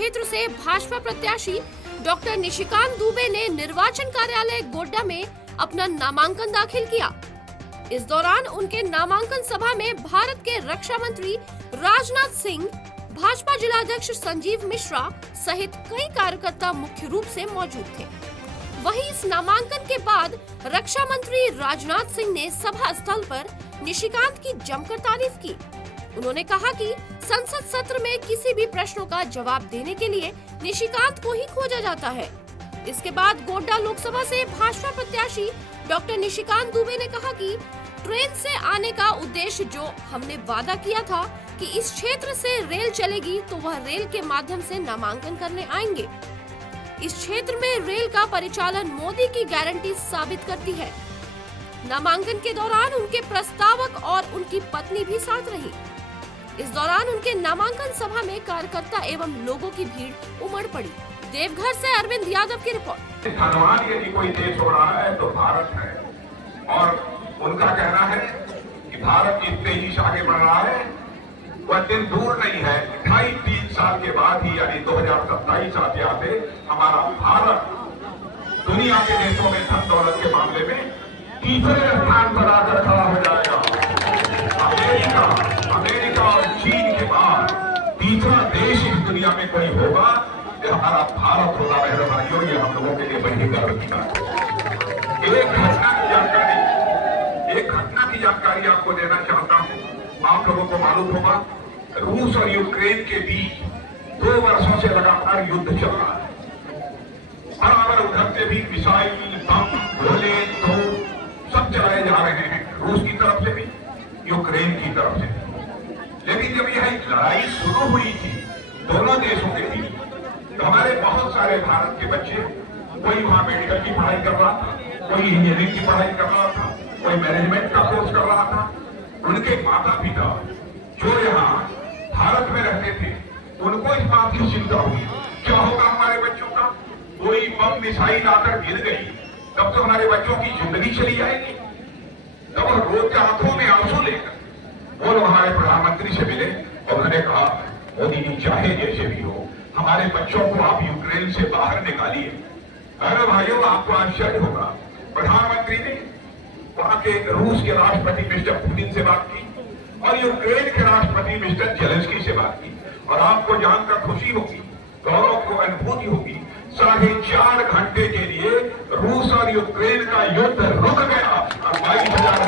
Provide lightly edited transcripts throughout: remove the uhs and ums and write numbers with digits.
क्षेत्र से भाजपा प्रत्याशी डॉक्टर निशिकांत दुबे ने निर्वाचन कार्यालय गोड्डा में अपना नामांकन दाखिल किया। इस दौरान उनके नामांकन सभा में भारत के रक्षा मंत्री राजनाथ सिंह, भाजपा जिलाध्यक्ष संजीव मिश्रा सहित कई कार्यकर्ता मुख्य रूप से मौजूद थे। वहीं इस नामांकन के बाद रक्षा मंत्री राजनाथ सिंह ने सभा स्थल पर निशिकांत की जमकर तारीफ की। उन्होंने कहा कि संसद सत्र में किसी भी प्रश्नों का जवाब देने के लिए निशिकांत को ही खोजा जाता है। इसके बाद गोड्डा लोकसभा से भाजपा प्रत्याशी डॉक्टर निशिकांत दुबे ने कहा कि ट्रेन से आने का उद्देश्य जो हमने वादा किया था कि इस क्षेत्र से रेल चलेगी, तो वह रेल के माध्यम से नामांकन करने आएंगे। इस क्षेत्र में रेल का परिचालन मोदी की गारंटी साबित करती है। नामांकन के दौरान उनके प्रस्तावक और उनकी पत्नी भी साथ रही। इस दौरान उनके नामांकन सभा में कार्यकर्ता एवं लोगों की भीड़ उमड़ पड़ी। देवघर से अरविंद यादव की रिपोर्ट। धनवान यदि कोई देश हो रहा है तो भारत है, और उनका कहना है कि भारत जिस तेजी से आगे बढ़ रहा है वह दिन दूर नहीं है। 2.5-3 साल के बाद ही, यानी 2027 आते आते हमारा भारत दुनिया के देशों में धन दौलत के मामले में तीसरे स्थान पर आकर खड़ा हो जाएगा। अमेरिका और चीन के बाद तीसरा देश इस दुनिया में कोई होगा जो हमारा भारत होगा। मेरे भाइयों, ये हम लोगों के लिए बड़ी गर्व की बात है। एक घटना की जानकारी आपको देना चाहता हूं। आप लोगों को मालूम होगा, रूस और यूक्रेन के बीच 2 वर्षों से लगातार युद्ध चल रहा है। बराबर उधर से भी मिसाइल, बम, गोले, तोप सब चलाए जा रहे हैं, रूस की तरफ से भी, यूक्रेन की तरफ से भी। लेकिन जब यह लड़ाई शुरू हुई थी दोनों देशों के बीच, तो हमारे बहुत सारे भारत के बच्चे, कोई वहां मेडिकल की पढ़ाई कर रहा था, कोई इंजीनियरिंग की पढ़ाई कर रहा था, कोई मैनेजमेंट का कोर्स कर रहा था। उनके माता पिता जो यहाँ भारत में रहते थे, उनको इस बात की चिंता हुई क्या होगा हमारे बच्चों का। कोई बम मिसाइल आकर गिर गई तब तो हमारे बच्चों की जिंदगी चली जाएगी। तब वो रोज आंखों में आंसू लेकर वो लोग हमारे प्रधानमंत्री से मिले और उन्होंने कहा, मोदी जी चाहे जैसे भी हो, हमारे बच्चों को आप यूक्रेन से बाहर निकालिए। अरे भाइयों, आपको आश्चर्य होगा, प्रधानमंत्री ने वहां के रूस के राष्ट्रपति मिस्टर पुतिन से बात की और यूक्रेन के राष्ट्रपति मिस्टर जेलेंस्की से बात की, और आपको जानकर खुशी होगी, गौरव को अनुभूति होगी, 4.5 घंटे के लिए रूस और यूक्रेन का युद्ध रुक गया और 22,000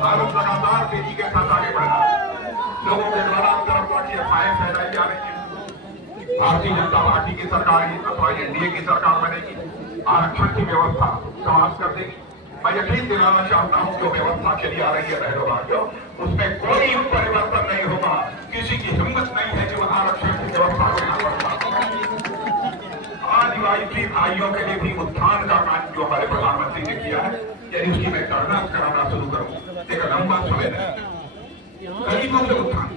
भारत लगातार तेजी के साथ आगे बढ़ रहा है। लोगों के द्वारा तरफ की अफवाहें फैलाई जा रही है। भारतीय जनता पार्टी की सरकार अथवा एनडीए की सरकार बनेगी, आरक्षण की व्यवस्था समाप्त कर देगी। मैं यकीन दिलाना चाहता हूं जो व्यवस्था चली आ रही है बहनों भाइयों, उसमें कोई परिवर्तन नहीं होगा। किसी की हिम्मत नहीं है कि वह आरक्षण की व्यवस्था को यहां पर आदिवासी भाइयों के लिए भी उत्थान का काम जो हमारे प्रधानमंत्री ने किया है, यदि उसकी मैं गणना कराना शुरू करूं, एक लंबा समय नहीं, गरीबों के उत्थान।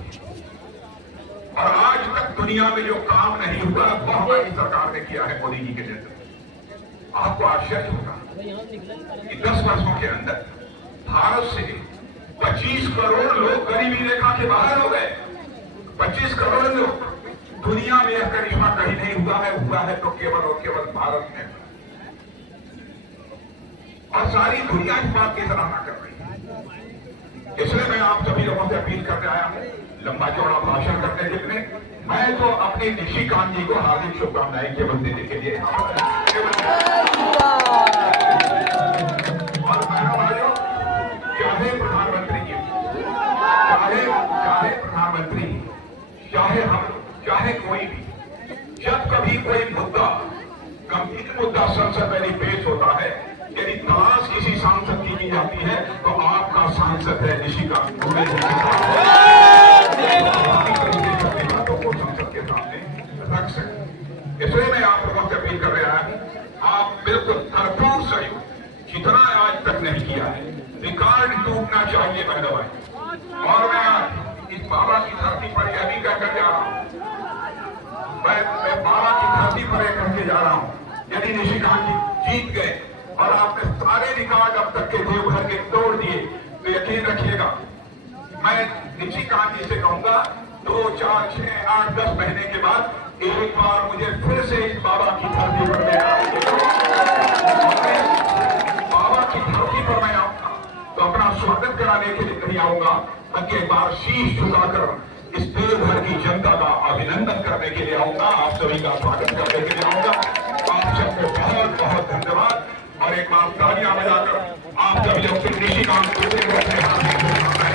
और आज तक दुनिया में जो काम नहीं हुआ वह हमारी सरकार ने किया है मोदी जी के नेतृत्व। आपको आश्चर्य होगा कि 10 वर्षों के अंदर भारत से 25 करोड़ लोग गरीबी रेखा के बाहर हो गए। 25 करोड़ लोग। दुनिया में यह करिश्मा कहीं नहीं हुआ है तो केवल और केवल भारत में। और सारी दुनिया इस बात की सराहना कर रही है। इसलिए मैं आप सभी लोगों से अपील करने आया हूं, लंबा चौड़ा भाषण करने के लिए मैं तो अपने निशिकांत जी को हार्दिक शुभकामनाएं केवल देने के लिए और भाइयों, चाहे प्रधानमंत्री जी, चाहे प्रधानमंत्री, चाहे हम, चाहे कोई भी, जब कभी कोई मुद्दा, गंभीर मुद्दा संसद में पेश होता है, यदि तलाश किसी सांसद की जाती है तो आपका सांसद है निशिकांत दुबे बातों को संसद के सामने रख सके। इसलिए मैं आप लोगों से अपील कर रहा हूं, आप बिल्कुल भरपूर सहयोग, जितना आज तक नहीं किया है, रिकॉर्ड टूटना चाहिए बहनों भाई। और मैं आज इस बाबा की धरती पर यह भी कहकर जा रहा हूं, मैं बाबा की धरती पर यह कहकर जा रहा हूं, यदि निशिकांत जी जीत गए और आपने सारे रिकॉर्ड अब तक के देवघर के तोड़ दिए, तो यकीन रखिएगा मैं निश्चित निशिकांत जी से कहूंगा 2, 4, 6, 8, 10 महीने के बाद एक बार मुझे फिर से इस बाबा की धरती पर लेना। बाबा की धरती पर मैं आऊंगा तो अपना स्वागत कराने के लिए नहीं आऊंगा, बल्कि एक बार शीश झुकाकर इस देवघर की जनता का अभिनंदन करने के लिए आऊंगा, आप सभी का स्वागत करने के लिए आऊंगा। आप सबको बहुत बहुत धन्यवाद और एक बार तालियां बजाकर आप सभी लोग निशिकांत दुबे को अपने हाथ में